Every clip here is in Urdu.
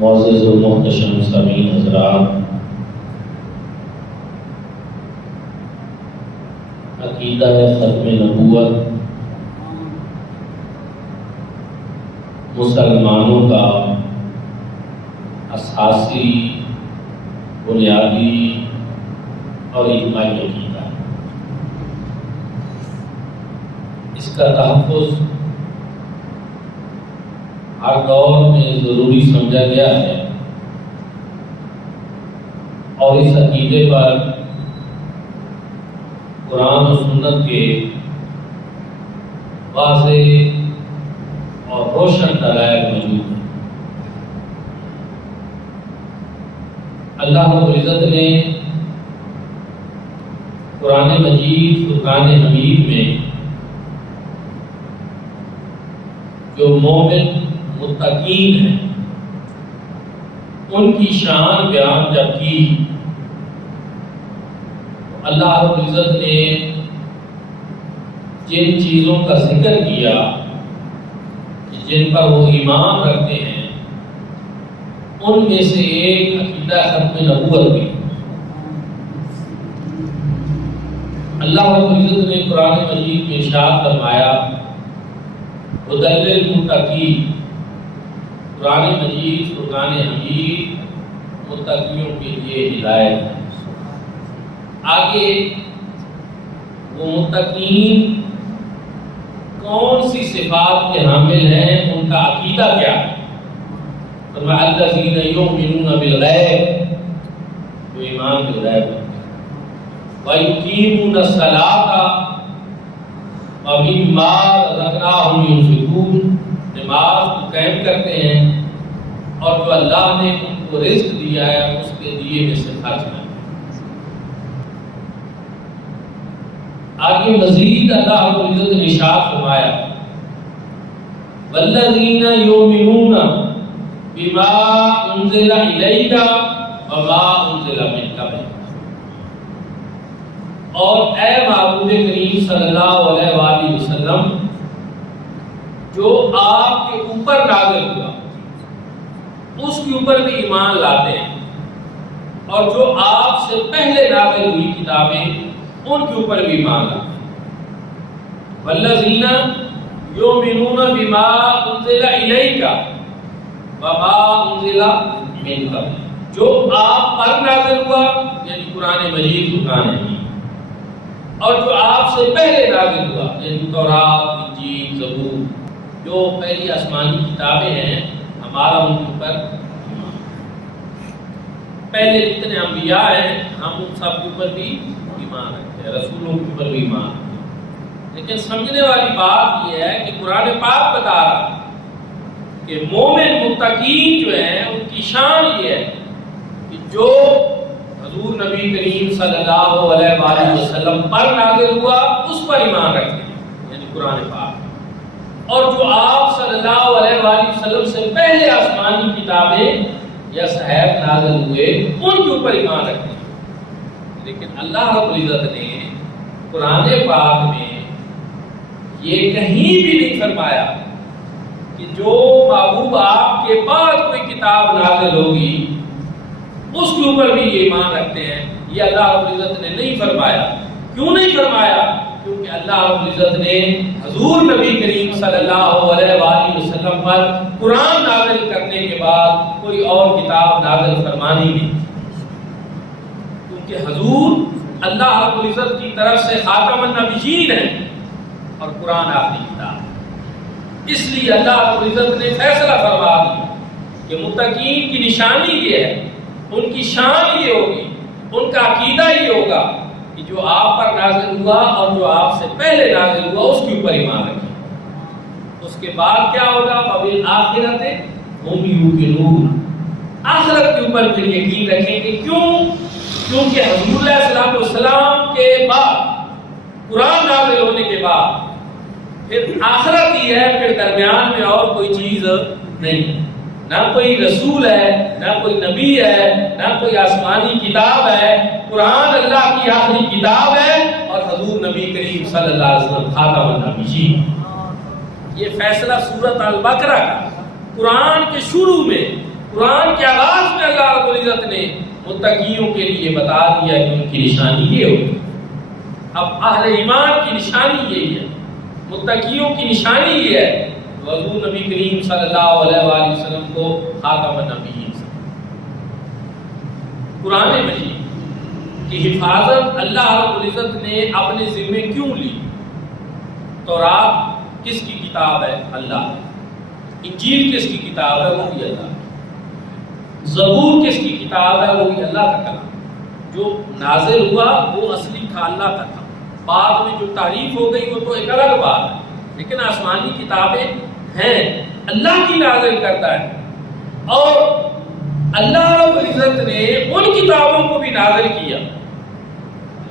معزز و محتشم سامعین حضرات، عقیدہ ختم نبوت مسلمانوں کا اساسی، بنیادی اور اجماعی عقیدہ ہے۔ اس کا تحفظ ہر دور میں ضروری سمجھا گیا ہے اور اس عقیدے پر قرآن و سنت کے واضح اور روشن دلائل موجود ہیں۔ اللہ رب العزت نے قرآن مجید فرقان حمید میں جو مومن متقین ہیں ان کی شان بیان جب کی، اللہ رب العزت نے جن چیزوں کا ذکر کیا جن پر وہ ایمان رکھتے ہیں، ان میں سے ایک عقیدہ ختم نبوت بھی۔ اللہ رب العزت نے قرآن مجید میں ارشاد فرمایا ھدی للمتقین، قرآن مجید فرقان حمید متقیوں کے لیے ہدایت ہے۔ آگے وہ متقین کون سی صفات کے حامل ہیں، ان کا عقیدہ کیا ہے؟ فرمایا الذین یؤمنون بالغیب، جو ایمان بالغیب رکھتے ہیں، ویقیمون الصلاۃ ومما رزقناہم ينفقون، نماز کو قائم کرتے ہیں اور جو اللہ نے ان کو رزق دیا ہے اس کے دیے میں سے خرچ کرتے ہیں۔ آگے مزید اللہ رب العزت نے ارشاد فرمایا والذین یؤمنون بما انزل الیک وما انزل من قبلک، اور اے محبوب کریم صلی اللہ علیہ وآلہ وسلم، جو آپ کے اوپر نازل ہوا اس کے اوپر بھی ایمان لاتے ہیں، اور جو آپ سے پہلے نازل ہوئی کتابیں ان کے اوپر بھی ایمان لاتے ہیں۔ والذین یؤمنون بما انزل الیک وما انزل من قبلک، جو آپ پر نازل ہوا یعنی قرآن مجید فرقان حمید، اور جو آپ سے پہلے نازل ہوا یعنی تورات، انجیل، زبور، جو پہلی آسمانی کتابیں ہیں، ہمارا ان کے اوپر ایمان۔ پہلے جتنے انبیاء ہیں ہم ان سب کے اوپر بھی ایمان رکھتے ہیں، رسولوں کے اوپر بھی ایمان رکھتے ہیں۔ لیکن سمجھنے والی بات یہ ہے کہ قرآن پاک بتا رہا ہے کہ مومن متقین جو ہیں ان کی شان یہ ہے کہ جو حضور نبی کریم صلی اللہ علیہ وآلہ وسلم پر نازل ہوا اس پر ایمان رکھتے ہیں یعنی قرآن پاک، اور جو آپ صلی اللہ علیہ وآلہ وسلم سے پہلے آسمانی کتابیں یا صحائف نازل ہوئے ان کے اوپر ایمان رکھتے ہیں۔ لیکن اللہ رب العزت نے قرآن پاک میں یہ کہیں بھی نہیں فرمایا کہ جو محبوب آپ کے بعد کوئی کتاب نازل ہوگی اس کے اوپر بھی یہ ایمان رکھتے ہیں، یہ اللہ رب العزت نے نہیں فرمایا۔ کیوں نہیں فرمایا؟ کیونکہ اللہ رب العزت نے حضور نبی کریم صلی اللہ علیہ وآلہ وسلم پر قرآن نازل کرنے کے بعد کوئی اور کتاب نازل فرمانی نہیں، کیونکہ حضور اللہ رب العزت کی طرف سے خاتم النبیین ہے اور قرآن آخری کتاب۔ اس لیے اللہ رب العزت نے فیصلہ فرما دیا کہ متقین کی نشانی یہ ہے، ان کی شان یہ ہوگی، ان کا عقیدہ یہ ہوگا کہ جو آپ پر نازل ہوا اور جو آپ سے پہلے نازل ہوا اس کے اوپر ایمان رکھیں۔ اس کے بعد کیا ہوگا؟ وبالآخرۃ ہم یوقنون، آخرت کے اوپر پھر یقین رکھیں گے۔ کیونکہ حضور علیہ السلام کے بعد قرآن نازل ہونے کے بعد پھر آخرت ہی ہے، پھر درمیان میں اور کوئی چیز نہیں، نہ کوئی رسول ہے، نہ کوئی نبی ہے، نہ کوئی آسمانی کتاب ہے۔ قرآن اللہ کی آخری کتاب ہے اور حضور نبی کریم صلی اللہ علیہ وسلم خاتم النبیین۔ یہ فیصلہ سورۃ البقرہ کا قرآن کے شروع میں قرآن کے آغاز میں اللہ رب العزت نے متقیوں کے لیے بتا دیا کہ ان کی نشانی یہ ہوگی. اب اہل ایمان کی نشانی یہی ہے، متقیوں کی نشانی یہ ہے. حضور نبی کریم صلی اللہ علیہ وآلہ وسلم کو خاتم النبیین، قرآن مجید کی حفاظت اللہ رب العزت نے اپنے ذمے کیوں لی؟ تورات کس کی کتاب ہے؟ اللہ. انجیل کس کی کتاب ہے؟ وہ بھی اللہ. زبور کس کی کتاب ہے؟ وہ بھی اللہ کا کلام. جو نازل ہوا وہ اصلی تھا اللہ کا تھا، بعد میں جو تعریف ہو گئی وہ تو ایک الگ بات ہے، لیکن آسمانی کتابیں ہیں، اللہ کی نازل کرتا ہے. اور اللہ رب العزت نے ان کتابوں کو بھی نازل کیا،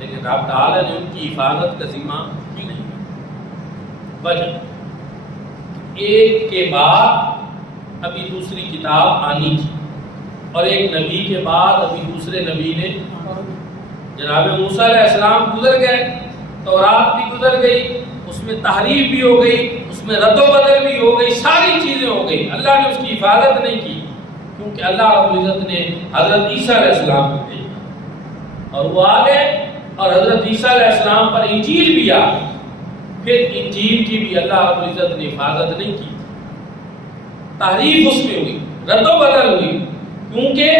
لیکن رب تعالی نے ان کی حفاظت کا ذمہ کیوں نہیں لیا؟ وجہ ایک کے بعد ابھی دوسری کتاب آنی تھی، اور ایک نبی کے بعد ابھی دوسرے نبی نے. جناب موسیٰ علیہ السلام گزر گئے، تورات بھی گزر گئی، اس میں تحریف بھی ہو گئی، اس میں رد و بدل بھی ہو گئی، ساری چیزیں ہو گئی. اللہ نے اس کی حفاظت نہیں کی، کیونکہ اللہ رب العزت نے حضرت عیسیٰ علیہ السلام کو بھیجا اور وہ آ گئے، اور حضرت عیسیٰ علیہ السلام پر انجیل بھی آ گئی. پھر انجیل کی بھی اللہ رب العزت نے حفاظت نہیں کی، تحریف اس میں ہوئی، رد و بدل ہوئی، کیونکہ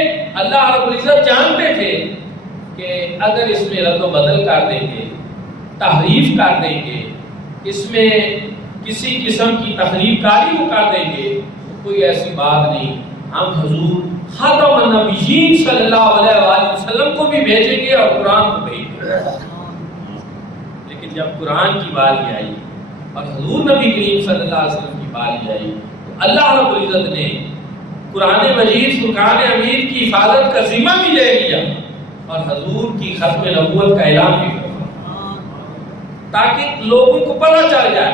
اللہ رب العزت جانتے تھے کہ اگر اس میں رد و بدل کر دیں گے، تحریف کر دیں گے، اس میں کسی قسم کی تحریف کاری کو کر دیں گے تو کوئی ایسی بات نہیں، ہم حضور خاتم النبیین صلی اللہ علیہ وآلہ وسلم کو بھی بھیجیں گے اور قرآن کو بھیجیں گے. لیکن جب قرآن کی باری آئی اور حضور نبی کریم صلی اللہ علیہ وسلم کی باری آئی تو اللہ رب العزت نے قرآن مجید فرقان امین کی حفاظت کا ذمہ بھی لے لیا اور حضور کی ختم نبوت کا اعلان بھی کروا، تاکہ لوگوں کو پتہ چل جائے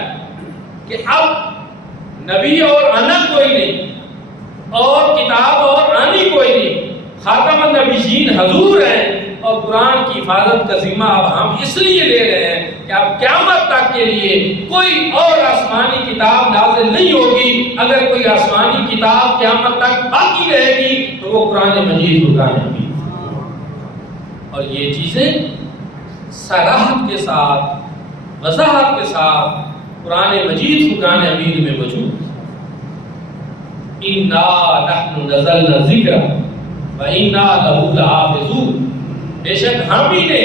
کہ اب نبی اور آنا کوئی نہیں، اور کتاب اور آنی کوئی نہیں، خاتم النبیین حضور ہیں، اور قرآن کی حفاظت کا ذمہ اب ہم اس لیے لے رہے ہیں کہ اب قیامت تک کے لیے کوئی اور آسمانی کتاب نازل نہیں ہوگی. اگر کوئی آسمانی کتاب قیامت تک باقی رہے گی تو وہ قرآن مجید ہوگا. اور یہ چیزیں صراحت کے ساتھ، وضاحت کے ساتھ قرآن مجید فرقان حمید میں موجود ہے. اِنَّا نَحْنُ نَزَّلْنَا الذِّكْرَ وَإِنَّا لَهُ لَحَافِظُونَ، بے شک ہم ہی نے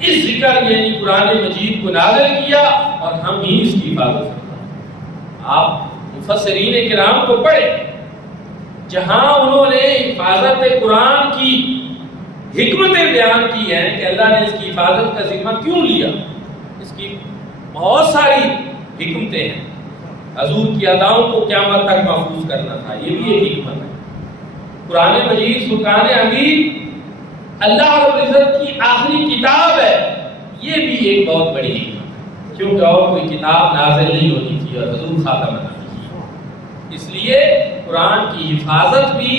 اس ذکر یعنی قرآن مجید کو نازل کیا اور ہم ہی اس کی حفاظت کرتے ہیں. آپ مفسرین کرام کو پڑھیں، جہاں انہوں نے حفاظت قرآن کی حکمتیں بیان کی ہیں کہ اللہ نے اس کی حفاظت کا ذمہ کیوں لیا. اس کی بہت ساری حکمتیں ہیں. حضور کی اداؤں کو قیامت تک محفوظ کرنا تھا، یہ بھی ایک حکمت ہے. قرآن مجید فرقان حمید اللہ رب العزت کی آخری کتاب ہے، یہ بھی ایک بہت بڑی حکمت ہے، کیونکہ اور کوئی کتاب نازل نہیں ہونی تھی اور حضور خاتم النبیین. اس لیے قرآن کی حفاظت بھی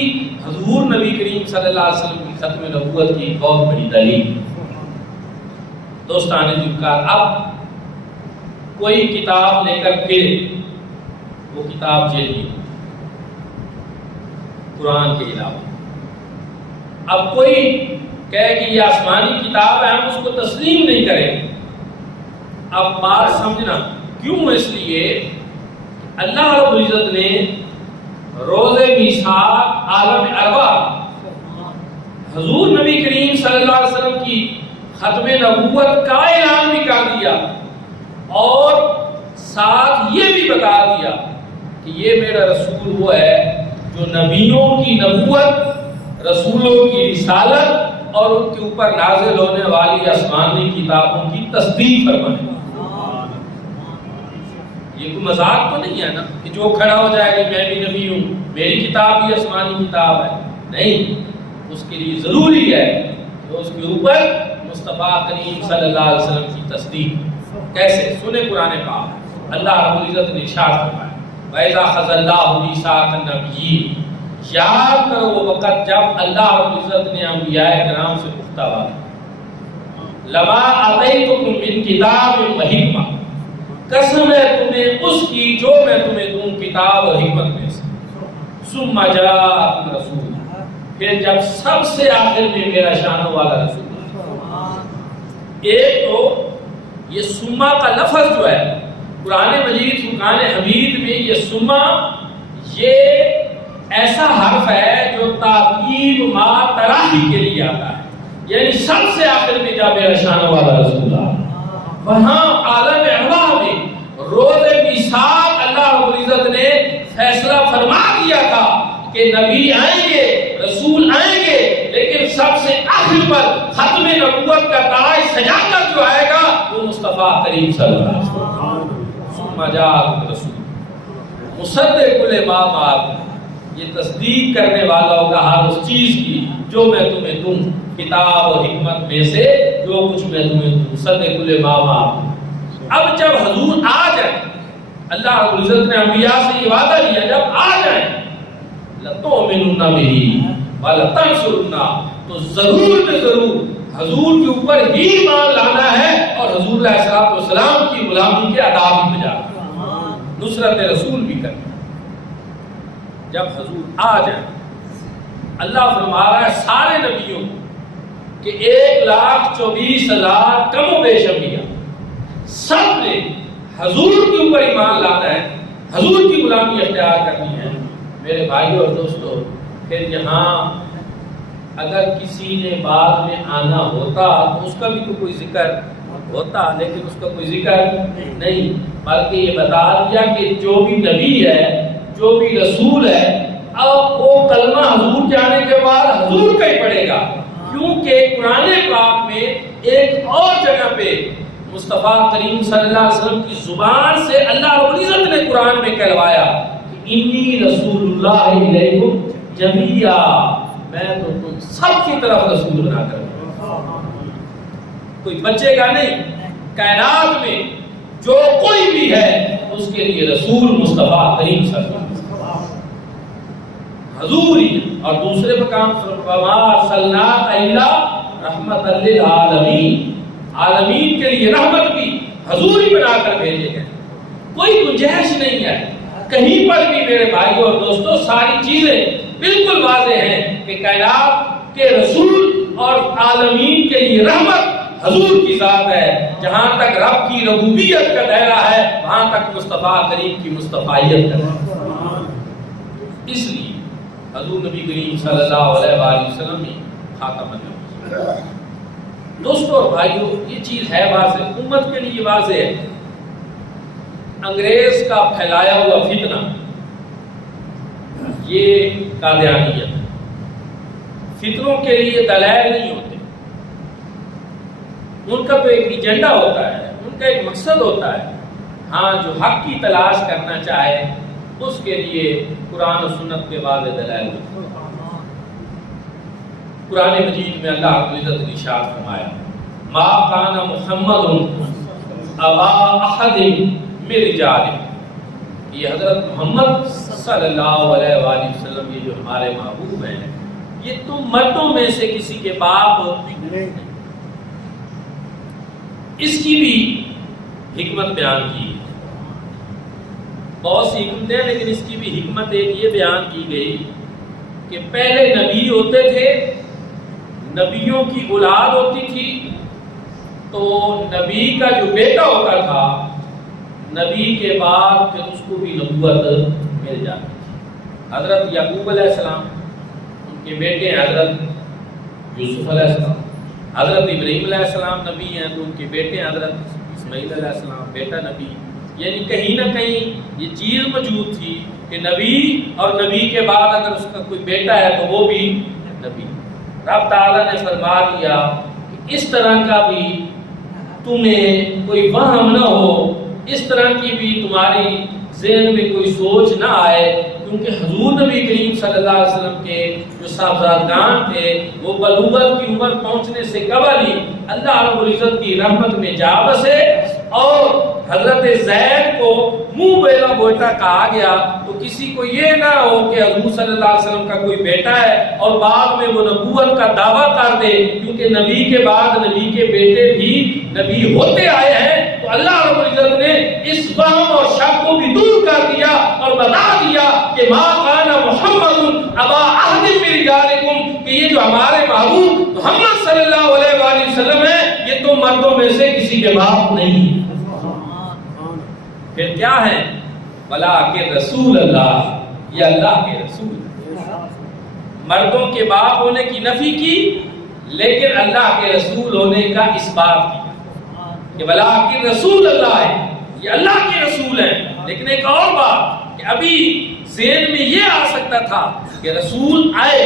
حضور نبی کریم صلی اللہ علیہ وسلم کی ختم نبوت کی بہت بڑی دلیل. دوستان ذوالفقار، اب کوئی کتاب لے کر پھرے، وہ کتاب جیلی قرآن کے علاوہ. اب کوئی کہے کہ یہ آسمانی کتاب ہے، ہم اس کو تسلیم نہیں کریں. اب بات سمجھنا کیوں، اس لیے اللہ رب العزت نے روز میثاق عالم ارواح حضور نبی کریم صلی اللہ علیہ وسلم کی ختم نبوت کا اعلان بھی کر دیا، اور ساتھ یہ بھی بتا دیا کہ یہ میرا رسول وہ ہے جو نبیوں کی نبوت، رسولوں کی رسالت اور ان کے اوپر نازل ہونے والی آسمانی کتابوں کی تصدیق فرمائے. یہ کوئی مذاق تو نہیں ہے نا کہ جو کھڑا ہو جائے گا میں بھی نبی ہوں، میری کتاب بھی آسمانی کتاب ہے. نہیں، اس کے لیے ضروری ہے کہ اس کے اوپر مصطفیٰ کریم صلی اللہ علیہ وسلم کی تصدیق. کیسے؟ سنیں قرآن پاک. اللہ رب العزت نے ارشاد فرمایا وَإِذَا أَخَذَ اللَّهُ مِيثَاقَ النَّبِيِّينَ، یاد کرو وہ وقت جب اللہ رب العزت نے انبیاء کرام سے پختہ وعدہ، لَمَا آتَيْتُكُم مِّن كِتَابٍ وَحِکْمَةٍ، قسم ہے تمہیں اس کی جو میں تمہیں دوں کتاب اور حکمت میں سے. ثُمَّ جَاءَكُمْ رَسُولٌ، پھر جب سب سے آخر میں میرا شان والا رسول اللہ، ایک تو یہ سما کا لفظ جو ہے قرآن مجید فرقان حمید میں، یہ سما یہ ایسا حرف ہے جو تاکید ما تراحی کے لیے آتا ہے، یعنی سب سے آخر میں جا میرا شان والا رسول اللہ، وہاں عالم ارواح میں روز میثاق اللہ رب العزت نے فیصلہ فرما دیا تھا کہ نبی آئیں گے، رسول آئیں گے، لیکن سب سے آخر پر ختم نبوت کا تاج سجا کر جو آئے گا وہ مصطفیٰ کریم صلی اللہ علیہ وسلم، ثم جاءکم رسول مصدق لما معکم، یہ تصدیق کرنے والا ہوگا ہر اس چیز کی جو میں تمہیں دوں، کتاب اور حکمت میں سے جو کچھ میں تمہیں دوں، مصدق لما معکم۔ اب جب حضور آ جائیں، اللہ رب العزت نے انبیاء سے یہ وعدہ لیا جب آ جائیں لَتُؤْمِنُنَّ بِهِ وَلَتَنْصُرُنَّهُ، تو ضرور میں ضرور حضور کے اوپر ہی ایمان لانا ہے اور حضور علیہ السلام کی غلامی کے آداب بھی بجانا، نصرت رسول بھی کرنا۔ جب حضور آ جائیں، اللہ فرما رہا ہے سارے نبیوں کہ 1,24,000 کم و بیش انبیاء سب نے حضور کے اوپر ایمان لانا ہے، حضور کی غلامی اختیار کرنی ہے۔ میرے بھائیوں اور دوستو، پھر یہاں اگر کسی نے بعد میں آنا ہوتا تو اس کا بھی تو کوئی ذکر ہوتا، لیکن اس کا کوئی ذکر نہیں، بلکہ یہ بتا دیا کہ جو بھی نبی ہے، جو بھی رسول ہے، اب وہ کلمہ حضور کے آنے کے بعد حضور کا ہی پڑے گا، کیونکہ قرآن پاک میں ایک اور جگہ پہ مصطفیٰ کریم صلی اللہ علیہ وسلم کی زبان سے اللہ رب العزت نے قرآن میں کہلوایا کہ انی رسول اللہ علیکم جمیعا، میں تو تم سب کی طرف رسول بنا کر کوئی بچے گا نہیں، کائنات میں جو کوئی بھی ہے اس کے لیے رسول مصطفیٰ کریم صلی اللہ علیہ وسلم حضور ہی، اور دوسرے مقام وما ارسلناک الا رحمت للعالمین، عالمین کے لیے رحمت بھی حضور ہی بنا کر بھیجے گئے، کوئی گنجائش نہیں ہے کہیں پر بھی۔ میرے بھائیوں اور دوستوں، ساری چیزیں بالکل واضح ہیں کہ کائنات کے رسول اور عالمین کے لیے رحمت حضور کی ذات ہے، جہاں تک رب کی ربوبیت کا دائرہ ہے وہاں تک مصطفیٰ کریم کی مصطفیت کا دائرہ۔ اس لیے حضور نبی کریم صلی اللہ علیہ وآلہ وسلم ہی خاتم النبیین۔ دوستو اور بھائیوں، یہ چیز ہے واضح، امت کے لیے واضح ہے۔ انگریز کا پھیلایا ہوا فتنہ یہ قادیانیت، فتنوں کے لیے دلائل نہیں ہوتے، ان کا تو ایک ایجنڈا ہوتا ہے، ان کا ایک مقصد ہوتا ہے۔ ہاں، جو حق کی تلاش کرنا چاہے اس کے لیے قرآن و سنت کے واضح دلائل ہوتے ہیں۔ قرآن مجید میں اللہ رب العزت نے ارشاد فرمایا ما کان محمد ابا احد من رجالکم، یہ حضرت محمد صلی اللہ علیہ وآلہ وسلم یہ جو ہمارے محبوب ہیں، یہ تم مردوں میں سے کسی کے باپ نہیں۔ اس کی بھی حکمت بیان کی، بہت سی حکمتیں ہیں، لیکن اس کی بھی حکمت ایک یہ بیان کی گئی کہ پہلے نبی ہوتے تھے، نبیوں کی اولاد ہوتی تھی، تو نبی کا جو بیٹا ہوتا تھا، نبی کے بعد پھر اس کو بھی نبوت مل جاتی تھی۔ حضرت یعقوب علیہ السلام، ان کے بیٹے ہیں حضرت یوسف علیہ السلام، حضرت ابراہیم علیہ السلام نبی ہیں تو ان کے بیٹے ہیں حضرت اسماعیل علیہ السلام، بیٹا نبی۔ یعنی کہیں نہ کہیں یہ چیز موجود تھی کہ نبی اور نبی کے بعد اگر اس کا کوئی بیٹا ہے تو وہ بھی نبی۔ رب تعالیٰ نے فرما دیا کہ اس طرح کا بھی تمہیں کوئی وہم نہ ہو، اس طرح کی بھی تمہاری ذہن میں کوئی سوچ نہ آئے، کیونکہ حضور نبی کریم صلی اللہ علیہ وسلم کے جو صاحبزادگان تھے وہ بلوغت کی عمر پہنچنے سے قبل ہی اللہ رب العزت کی رحمت میں جا بسے، اور حضرت زید کو منہ بیلا بیٹا کہا گیا، تو کسی کو یہ نہ ہو کہ حضور صلی اللہ علیہ وسلم کا کوئی بیٹا ہے اور بعد میں وہ نبوت کا دعویٰ کر دے، کیونکہ نبی کے بعد نبی کے بیٹے بھی نبی ہوتے آئے ہیں۔ تو اللہ رب العزت نے اس وہم اور شک کو بھی دور کر دیا اور بتا دیا کہ ما کان محمد ابا احد من رجالکم، جو ہمارے محبوب محمد صلی اللہ علیہ وآلہ وسلم ہیں یہ تو مردوں میں سے کسی کے باپ نہیں. پھر کیا ہے؟ ولیکن رسول اللہ، یہ اللہ کے رسول. مردوں کے باپ ہونے کی نفی کی لیکن اللہ کے رسول ہونے کا اس بات کیا کہ ولیکن رسول اللہ ہے، یہ اللہ کے رسول ہیں. لیکن ایک اور بات کہ ابھی ذہن میں یہ آ سکتا تھا کہ رسول آئے،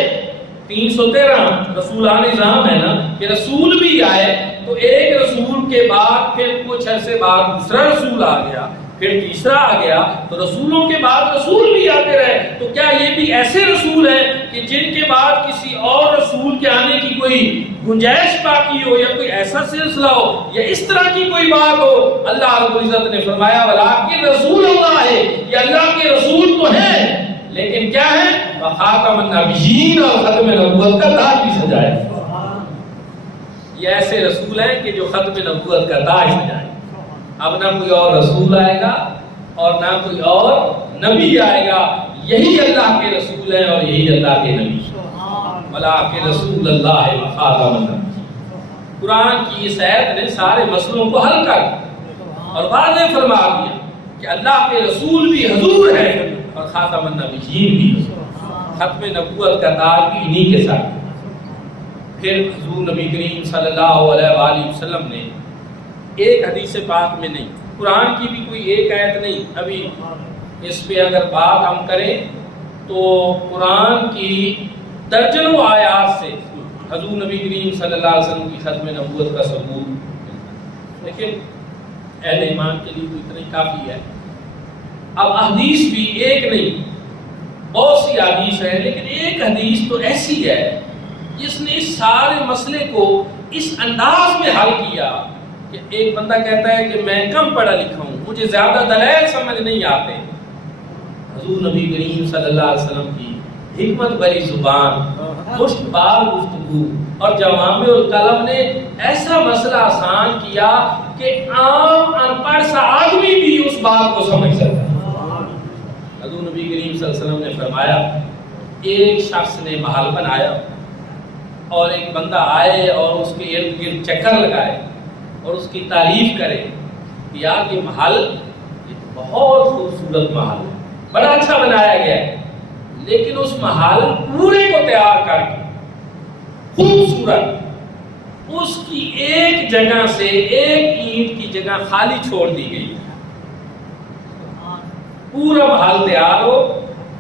313 رسولان نظام ہے نا، کہ رسول بھی آئے تو ایک رسول کے بعد پھر کچھ عرصے بعد دوسرا رسول آ گیا، پھر تیسرا آ گیا، تو رسولوں کے بعد رسول بھی آتے رہے. تو کیا یہ بھی ایسے رسول ہیں کہ جن کے بعد کسی اور رسول کے آنے کی کوئی گنجائش باقی ہو، یا کوئی ایسا سلسلہ ہو، یا اس طرح کی کوئی بات ہو؟ اللہ رب العزت نے فرمایا ولیکن رسول اللہ ہے، یہ اللہ کے رسول تو ہیں لیکن کیا ہے؟ وخاتم النبیین، اور ختم نبوت کا تاج بھی سجائے. یہ ایسے رسول ہیں کہ جو ختم نبوت کا تاج سجائے. اب نہ کوئی اور رسول آئے گا اور نہ کوئی اور نبی آئے گا، یہی اللہ کے رسول ہیں اور یہی اللہ کے نبی. ولیکن رسول اللہ وخاتم النبیین. قرآن کی اس آیت نے سارے مسئلوں کو حل کر اور واضح فرما دیا کہ اللہ کے رسول بھی حضور ہیں اور خاتم النبیین بھی حضور. ختم نبوت کا تاج بھی انہی کے ساتھ. پھر حضور نبی کریم صلی اللہ علیہ وآلہ وسلم نے ایک حدیث پاک میں نہیں، قرآن کی بھی کوئی ایک آیت نہیں، ابھی اس پہ اگر بات ہم کریں تو قرآن کی درجنوں آیات سے حضور نبی کریم صلی اللہ علیہ وسلم کی ختم نبوت کا ثبوت، لیکن اہل ایمان کے لیے تو اتنا ہی کافی ہے. اب احادیث بھی ایک نہیں، بہت سی حدیث ہیں، لیکن ایک حدیث تو ایسی ہے جس نے اس سارے مسئلے کو اس انداز میں حل کیا کہ ایک بندہ کہتا ہے کہ میں کم پڑھا لکھا ہوں، مجھے زیادہ دلائل سمجھ نہیں آتے. حضور نبی کریم صلی اللہ علیہ وسلم کی حکمت بھری زبان، خوش بال گفتگو اور جوامع الکلم نے ایسا مسئلہ آسان کیا کہ عام ان پڑھ سا آدمی بھی اس بات کو سمجھ سکتا. حضور نبی کریم صلی اللہ علیہ وسلم نے فرمایا ایک شخص نے محل بنایا اور ایک بندہ آئے اور اس کے ارد گرد چکر لگائے اور اس کی تعریف کرے کہ یار یہ محل یہ بہت خوبصورت محل ہے، بڑا اچھا بنایا گیا ہے. لیکن اس محل پورے کو تیار کر کے خوبصورت اس کی ایک جگہ سے ایک اینٹ کی جگہ خالی چھوڑ دی گئی. پورا محل تیار ہو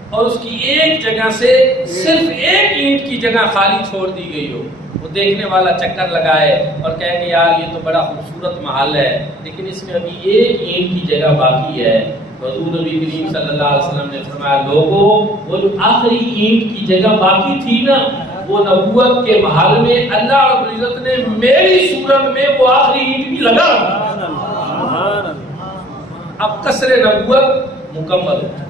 اور اس کی ایک جگہ سے صرف ایک اینٹ کی جگہ خالی چھوڑ دی گئی ہو. وہ دیکھنے والا چکر لگائے اور کہے کہ یار یہ تو بڑا خوبصورت محل ہے لیکن اس میں ابھی ایک اینٹ کی جگہ باقی ہے. حضور نبی کریم صلی اللہ علیہ وسلم نے فرمایا لوگوں وہ جو آخری اینٹ کی جگہ باقی تھی نا، وہ نبوت کے محل میں اللہ رب العزت نے میری صورت میں وہ آخری اینٹ بھی لگا. اب قصر نبوت مکمل ہے.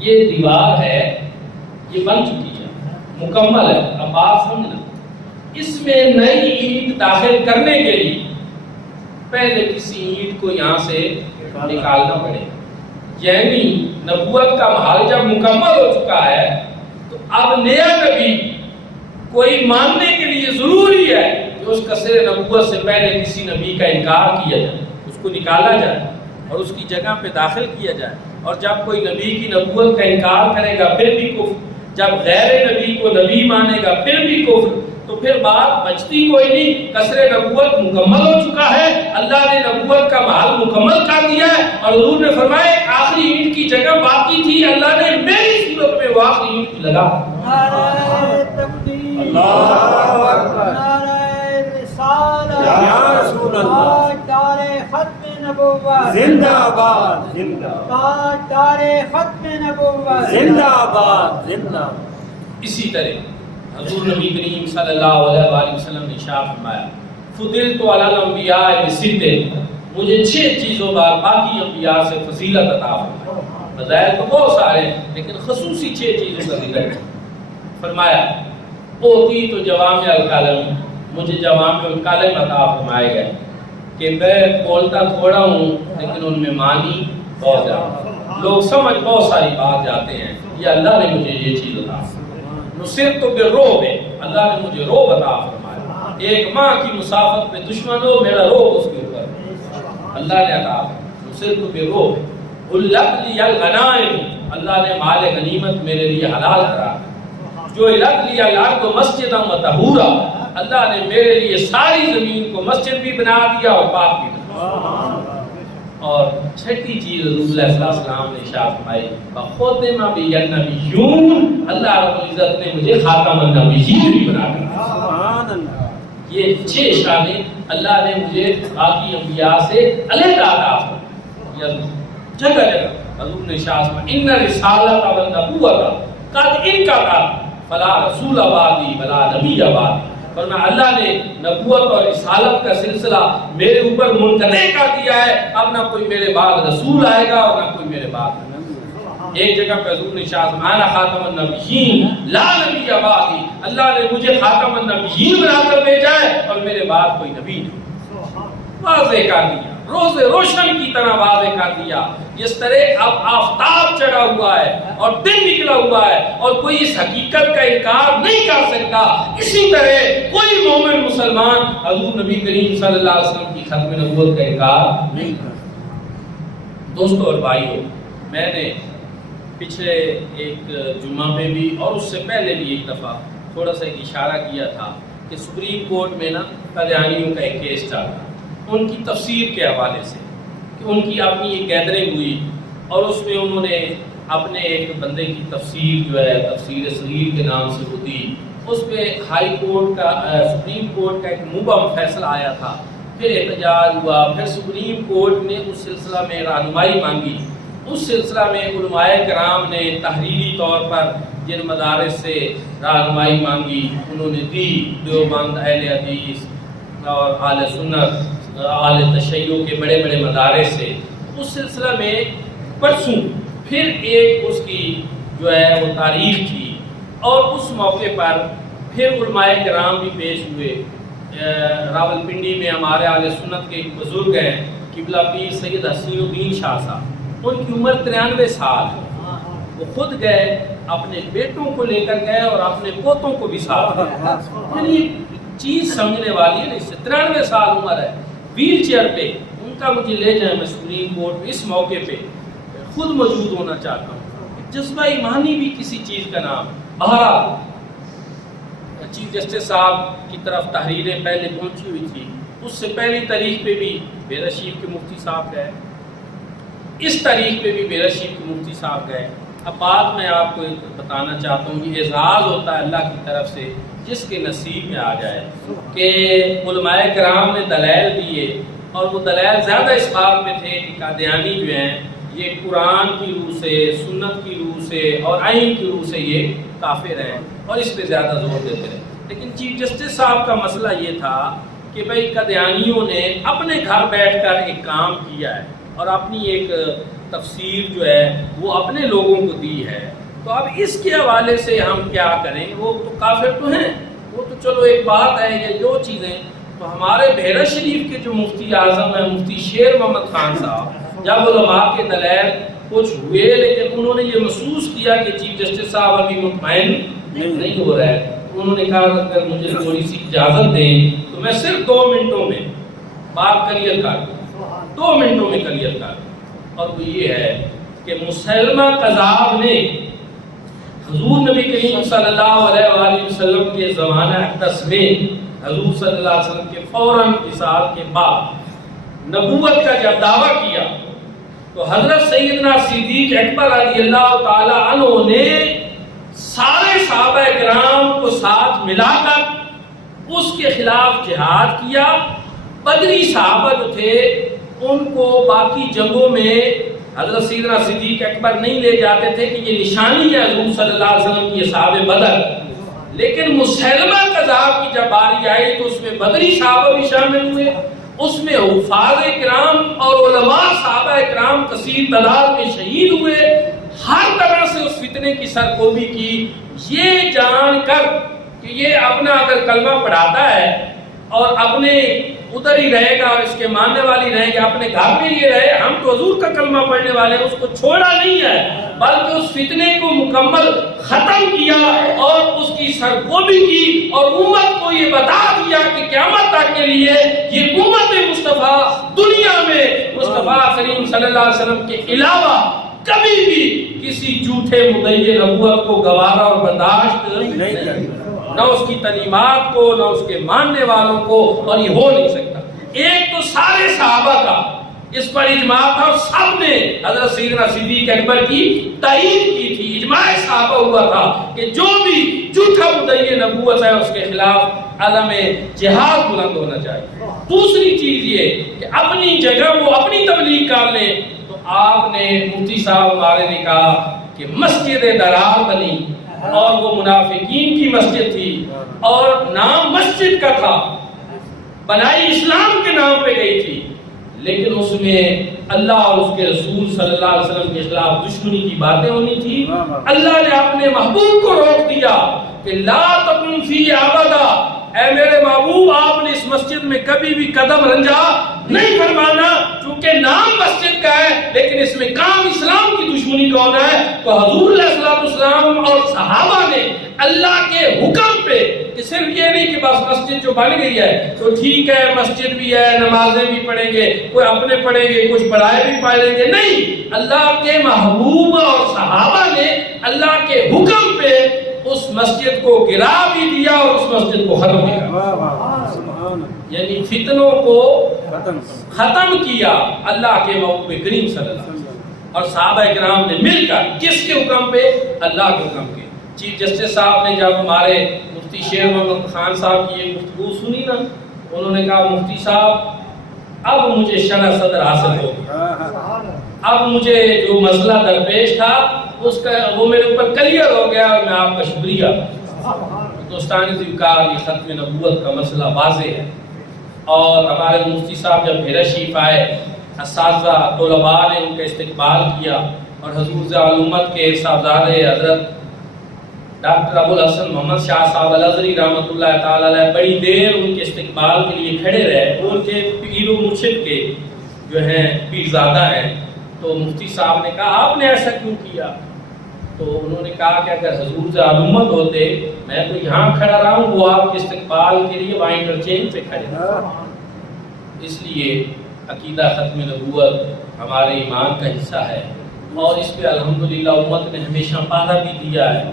یہ دیوار ہے، یہ بن چکی ہے، مکمل ہے. اب بات سمجھنا، اس میں نئی اینٹ داخل کرنے کے لیے پہلے کسی اینٹ کو یہاں سے نکالنا پڑے. یعنی نبوت کا محل جب مکمل ہو چکا ہے تو اب نیا نبی کوئی ماننے کے لیے ضروری ہے کہ اس قصر نبوت سے پہلے کسی نبی کا انکار کیا جائے، اس کو نکالا جائے اور اس کی جگہ پہ داخل کیا جائے. اور جب کوئی نبی کی نبوت کا انکار کرے گا پھر بھی کفر، جب غیر نبی کو نبی مانے گا پھر بھی کفر. تو پھر بات بچتی کوئی نہیں. قصر نبوت مکمل ہو چکا ہے، اللہ نے نبوت کا محل مکمل کر دیا ہے اور حضور نے فرمایا ایک آخری اینٹ کی جگہ باقی تھی، اللہ نے میری صورت میں وہ آخری اینٹ بھی لگا. نعرہ تکبیر، اللہ اکبر، نعرہ رسالت یا رسول اللہ، تاجدار ختم نبوت زندہ باد، زندہ تاجدار ختم نبوت زندہ باد، زندہ. اسی طرح حضور نبی کریم صلی اللہ علیہ وآلہ وسلم نے ارشاد فرمایا فضلت علی الانبیاء بست، مجھے 6 چیزوں پر باقی انبیاء سے فضیلت عطا فرمائی. بظاہر تو بہت سارے لیکن خصوصی 6 چیزوں کا ذکر ہے. فرمایا اوتی تو جوامع الکلم، مجھے جوامع الکلم عطا فرمائے گئے کہ میں بولتا تھوڑا ہوں لیکن ان میں معنی بہت زیادہ، لوگ سمجھ بہت ساری بات جاتے ہیں. یہ اللہ نے مجھے یہ چیز عطا فرمائی. نصرت بالرعب، اللہ نے مجھے رعب عطا فرمایا، ایک ماہ کی مسافت میں دشمن ہو میرا رعب اس کے اوپر اللہ نے عطا فرمایا، نصرت بالرعب، حلت لی الغنائم، اللہ نے مال غنیمت میرے لیے حلال کرا، جو حلت لی الارض مسجدا وطہورا، اللہ نے میرے لیے ساری زمین کو مسجد بھی بنا دیا اور پاک بھی بنا دیا۔ اور چھٹی چیز حضور علیہ السلام نے ارشاد فرمائی، فختم بالنبیون، اللہ رب العزت نے مجھے خاتم النبیین بھی بنا دیا۔ سبحان اللہ۔ یہ 6 شانیں اللہ نے مجھے باقی انبیاء سے علیحدہ عطا فرمائی، جگہ جگہ حضور نے ارشاد فرمایا، ان رسالۃ والنبوۃ قد انقطعت فلا رسول بعدی ولا نبی بعدی، فرمایا اللہ نے نبوت اور رسالت کا سلسلہ میرے اوپر منقطع کر دیا ہے، اب نہ کوئی میرے بعد رسول آئے گا اور نہ کوئی میرے بعد نبی۔ ایک جگہ پہ حضور نے ارشاد فرمایا، انا خاتم النبیین لا نبی بعدی، اللہ نے مجھے خاتم النبیین بنا کر بھیجا ہے اور میرے بعد کوئی نبی نہیں۔ واضح کر دیا، روز روشن کی طرح واضح کر دیا، جس طرح اب آفتاب چڑھا ہوا ہے اور دن نکلا ہوا ہے اور کوئی اس حقیقت کا انکار نہیں کر سکتا، اسی طرح کوئی مومن مسلمان حضور نبی کریم صلی اللہ علیہ وسلم کی ختم نبوت کا انکار نہیں کر سکتا۔ دوستو اور بھائیو، میں نے پچھلے ایک جمعہ میں بھی اور اس سے پہلے بھی ایک دفعہ تھوڑا سا ایک اشارہ کیا تھا کہ سپریم کورٹ میں نا قادیانیوں کا ایک کیس چل رہا، ان کی تفسیر کے حوالے سے کہ ان کی اپنی ایک گیدرنگ ہوئی اور اس میں انہوں نے اپنے ایک بندے کی تفسیر جو ہے تفسیر صغیر کے نام سے ہوتی، اس پہ ہائی کورٹ کا سپریم کورٹ کا ایک مبہم فیصلہ آیا تھا، پھر احتجاج ہوا، پھر سپریم کورٹ نے اس سلسلہ میں رہنمائی مانگی، اس سلسلہ میں علماء کرام نے تحریری طور پر جن مدارس سے رہنمائی مانگی انہوں نے دی، دیوبند، اہل حدیث اور اہل سنت، اہل تشیع کے بڑے بڑے مدارس سے، اس سلسلہ میں پرسوں پھر ایک اس کی جو ہے وہ تاریخ تھی اور اس موقع پر پھر علماء کرام بھی پیش ہوئے۔ راولپنڈی میں ہمارے اہل سنت کے ایک بزرگ ہیں قبلہ پیر سید حسین الدین شاہ صاحب، ان کی عمر 93 سال ہے، وہ خود گئے، اپنے بیٹوں کو لے کر گئے اور اپنے پوتوں کو بھی ساتھ گئے، یعنی چیز سمجھنے والی ہے، اس سے 93 سال عمر ہے، ویل چیئر پہ، ان کا مجھے لے جائیں میں سپریم کورٹ میں، اس موقع پہ خود موجود ہونا چاہتا ہوں۔ جذبہ ایمانی بھی کسی چیز کا نام، بہرحال چیف جسٹس صاحب کی طرف تحریریں پہلے پہنچی ہوئی تھی، اس سے پہلی تاریخ پہ بھی بیرا شریف کے مفتی صاحب گئے، اس تاریخ پہ بھی بیرا شریف کے مفتی صاحب گئے۔ اب بات میں آپ کو بتانا چاہتا ہوں کہ اعزاز ہوتا ہے اللہ کی طرف سے جس کے نصیب میں آ جائے کہ علماء کرام نے دلائل دیے، اور وہ دلائل زیادہ اس بات میں تھے کہ قادیانی جو ہیں یہ قرآن کی روح سے، سنت کی روح سے اور آئین کی روح سے یہ کافر ہیں، اور اس پہ زیادہ زور دیتے رہے۔ لیکن چیف جسٹس صاحب کا مسئلہ یہ تھا کہ بھائی قادیانیوں نے اپنے گھر بیٹھ کر ایک کام کیا ہے اور اپنی ایک تفسیر جو ہے وہ اپنے لوگوں کو دی ہے، تو اب اس کے حوالے سے ہم کیا کریں؟ وہ تو کافر تو ہیں، وہ تو چلو ایک بات ہے، یہ جو چیزیں تو ہمارے بحیرہ شریف کے جو مفتی اعظم ہیں مفتی شیر محمد خان صاحب، جب علماء کے دلائل کچھ ہوئے لیکن انہوں نے یہ محسوس کیا کہ چیف جسٹس صاحب ابھی مطمئن نہیں ہو رہا ہے، تو انہوں نے کہا اگر مجھے تھوڑی سی اجازت دیں تو میں صرف 2 منٹوں میں بات کلیئر کر دوں، 2 منٹوں میں کلیئر کر دوں، اور وہ یہ ہے کہ مسلمہ کذاب نے حضور نبی کریم صلی اللہ علیہ وآلہ وسلم کے زمانہ اقدس میں حضور صلی اللہ علیہ وسلم کے فوراً وصال کے بعد نبوت کا جب دعویٰ کیا تو حضرت سیدنا صدیق اکبر رضی اللہ تعالی عنہ نے سارے صحابہ کرام کو ساتھ ملا کر اس کے خلاف جہاد کیا۔ بدری صحابہ جو تھے ان کو باقی جنگوں میں حضرت سیدنا صدیق اکبر نہیں لے جاتے تھے کہ یہ نشانی ہے حضور صلی اللہ علیہ وسلم کی اصحاب بدر، لیکن مسلمہ کذاب کی جب باری آئی تو اس میں بدری صحابہ بھی شامل ہوئے، اس میں حفاظ کرام اور علماء صحابہ کرام کثیر تعداد میں شہید ہوئے، ہر طرح سے اس فتنے کی سرکوبی کی، یہ جان کر کہ یہ اپنا اگر کلمہ پڑھاتا ہے اور اپنے ادھر ہی رہے گا اور اس کے ماننے والی رہیں گے، اپنے گھر میں یہ رہے، ہم تو حضور کا کلمہ پڑھنے والے ہیں، اس کو چھوڑا نہیں ہے بلکہ اس فتنے کو مکمل ختم کیا اور اس سرگوبی کی اور امت کو یہ بتا دیا کہ قیامت تک کے لیے یہ امت مصطفیٰ دنیا میں مصطفیٰ کریم صلی اللہ علیہ وسلم کے علاوہ کبھی بھی کسی جھوٹے مدعی نبوت کو گوارا اور برداشت نہیں کرے، نہ اس کی تعلیمات کو، نہ اس کے ماننے والوں کو، اور یہ ہو نہیں سکتا۔ ایک تو سارے صحابہ کا اس پر اجماع تھا اور سب نے حضرت سیدنا صدیق اکبر کی تائید کی تھی، اجماع صحابہ ہوا تھا کہ جو بھی جھوٹا مدعی نبوت ہے اس کے خلاف عالم جہاد بلند ہونا چاہیے۔ دوسری چیز یہ کہ اپنی جگہ وہ اپنی تبلیغ کر لیں، تو آپ نے مفتی صاحب ہمارے نے کہا کہ مسجد درار بنی اور وہ منافقین کی مسجد تھی اور نام مسجد کا تھا، بنائی اسلام کے نام پہ گئی تھی، لیکن اس میں اللہ اور اس کے رسول صلی اللہ علیہ وسلم کے خلاف دشمنی کی باتیں ہونی تھی۔ اللہ نے اپنے محبوب کو روک دیا کہ لا تکن فی ابدا، اے میرے محبوب آپ نے اس مسجد میں کبھی بھی قدم رنجا نہیں فرمانا، چونکہ نام مسجد کا ہے لیکن اس میں کام اسلام کی دشمنی کا ہونا ہے۔ تو حضور علیہ السلام اور صحابہ نے اللہ کے حکم پہ، کہ صرف یہ نہیں کہ بس مسجد جو بن گئی ہے تو ٹھیک ہے، مسجد بھی ہے، نمازیں بھی پڑھیں گے، کوئی اپنے پڑھیں گے، کچھ پڑھائے بھی پڑھیں گے، نہیں، اللہ کے محبوب اور صحابہ نے اللہ کے حکم پہ اس مسجد کو گرا بھی دیا اور اس مسجد کو ختم کیا، یعنی فتنوں کو ختم کیا اللہ کے محبوب کریم صلی اللہ علیہ وسلم اور صحابہ کرام نے مل کر۔ کس کے حکم پہ؟ اللہ کے حکم کے۔ چیف جسٹس صاحب نے جب ہمارے مفتی شیر محمد خان صاحب کی ایک گفتگو سنی نا، انہوں نے کہا مفتی صاحب اب مجھے شرح صدر حاصل ہو گیا، اب مجھے جو مسئلہ درپیش تھا اس کا وہ میرے اوپر کلیئر ہو گیا اور میں آپ کا شکریہ۔ دوستان ذوالفقار، یہ ختم نبوت کا مسئلہ واضح ہے، اور ہمارے مفتی صاحب جب میرا شریف آئے، اساتذہ طلباء نے ان کا استقبال کیا، اور حضور ضیاء الامت کے صاحبزادے حضرت ڈاکٹر ابوالحسن محمد شاہ صاحب الازہری رحمۃ اللہ تعالی علیہ بڑی دیر ان کے استقبال کے لیے کھڑے رہے۔ وہ ان کے پیر و مرشد کے جو ہیں پیرزادہ ہیں، تو مفتی صاحب نے کہا آپ نے ایسا کیوں کیا؟ تو انہوں نے کہا کہ اگر حضور ضیاء الامت ہوتے میں تو یہاں کھڑا رہا ہوں، وہ آپ کے استقبال کے لیے وہاں انٹرچینج پہ کھڑے رہے۔ اس لیے عقیدہ ختم نبوت ہمارے ایمان کا حصہ ہے، اور اس پہ الحمدللہ امت نے ہمیشہ پہرا بھی دیا ہے،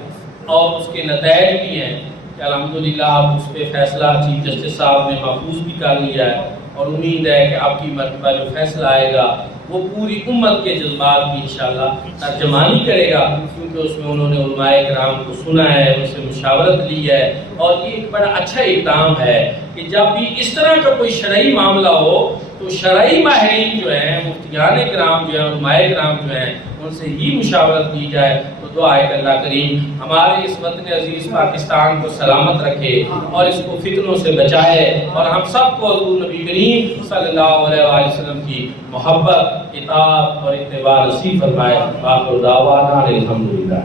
اور اس کے نتائج بھی ہیں کہ الحمدللہ آپ اس پہ فیصلہ چیف جسٹس صاحب نے محفوظ بھی کر لیا ہے، اور امید ہے کہ آپ کی مرتبہ جو فیصلہ آئے گا وہ پوری امت کے جذبات کی انشاءاللہ ترجمانی کرے گا، کیونکہ اس میں انہوں نے علماء کرام کو سنا ہے، ان سے مشاورت لی ہے، اور یہ ایک بڑا اچھا اقدام ہے کہ جب بھی اس طرح کا کوئی شرعی معاملہ ہو تو شرعی ماہرین جو ہیں، مفتیان کرام جو ہیں، علماء کرام جو ہیں، ان سے ہی مشاورت کی جائے۔ تو دعا ہے کہ اللہ کریم ہمارے اس وطن عزیز پاکستان کو سلامت رکھے اور اس کو فتنوں سے بچائے، اور ہم سب کو حضور نبی کریم صلی اللہ علیہ وآلہ وسلم کی محبت، اطاعت اور اتباع نصیب فرمائے۔ آخر دعوانا الحمدللہ۔